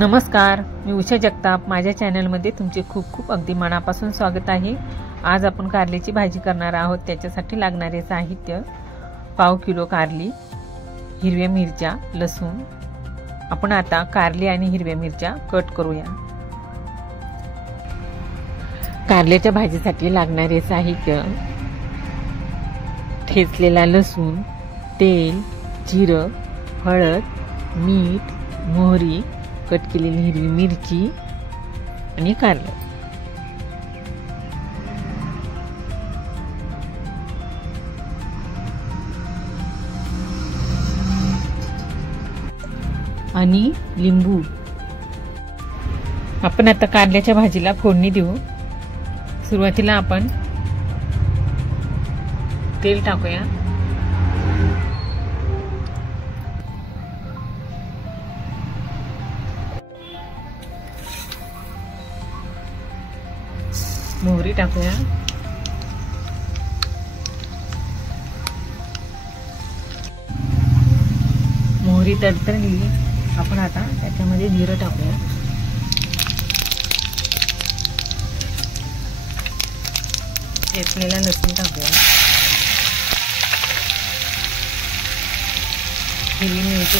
नमस्कार, मी उषा जगताप। माझ्या चॅनलमध्ये तुमचे खूप खूप अगदी मनापासून स्वागत आहे। आज आपण कारल्याची भाजी करणार आहोत। त्याच्यासाठी लागणारे साहित्य: पाव किलो कारली, हिरव्या मिरच्या, लसूण। आपण आता कारली आणि हिरव्या मिरच्या कट करूया। कारल्याच्या भाजीसाठी लागणारे साहित्य: ठेचलेला लसूण, तेल, जिरं, हळद, मीठ, मोहरी, कट केलेली हिरवी मिरची आणि कारलं। आणि लिंबू। आपण आता कारल्याच्या भाजीला फोडणी देऊ। सुरुवातीला आपण तेल टाकूया। मोहरी टाकूया। मोहरी तडतडली, आपण आता त्याच्यामध्ये जिरं टाकूया। ठेचलेला लसूण टाकूया। हिरवी मिरची,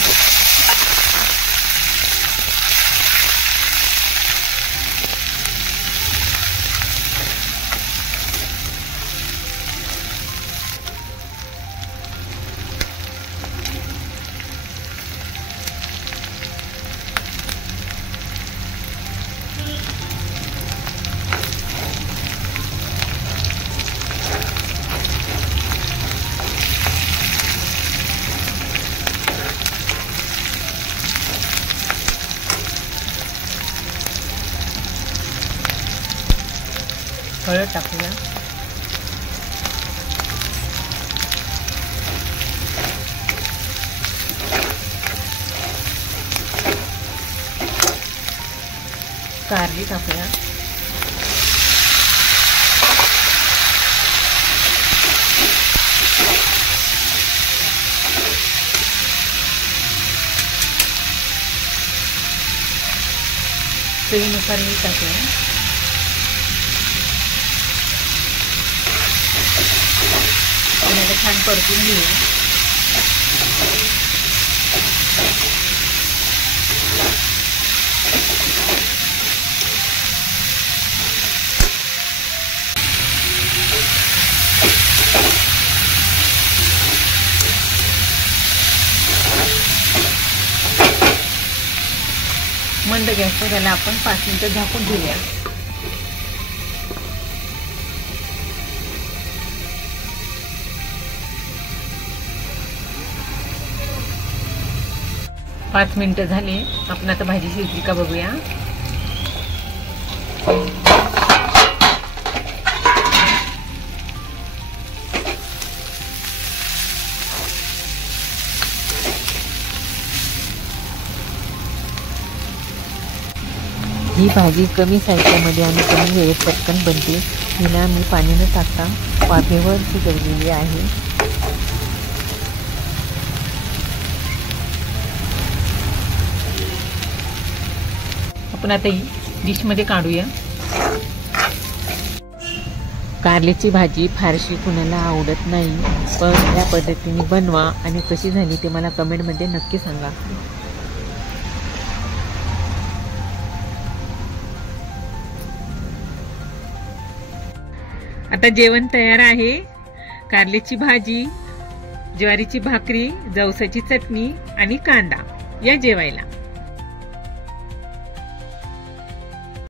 हळद टाकूया। कारली टाकूया। चवीनुसार मीठ टाकूया। छान परतून घेऊया। मंद गॅसवर त्याला आपण 5 मिनिटं झाकून ठेवूया। पाच मिनिटं झाले। आपण आता भाजी शिजली का बघूया। ही भाजी कमी साहित्यामध्ये आणि कमी वेळेत पटकन बनते। हिला मी पाणी न टाकता वाफेवर शिजवलेली आहे। आपण आता ही डिशमध्ये काढूया। कारल्याची भाजी फारशी कुणाला आवडत नाही, पण या पद्धतीने बनवा आणि कशी झाली ते मला कमेंटमध्ये नक्की सांगा। आता जेवण तयार आहे। कारल्याची भाजी, ज्वारीची भाकरी, जवसाची चटणी आणि कांदा, या जेवायला।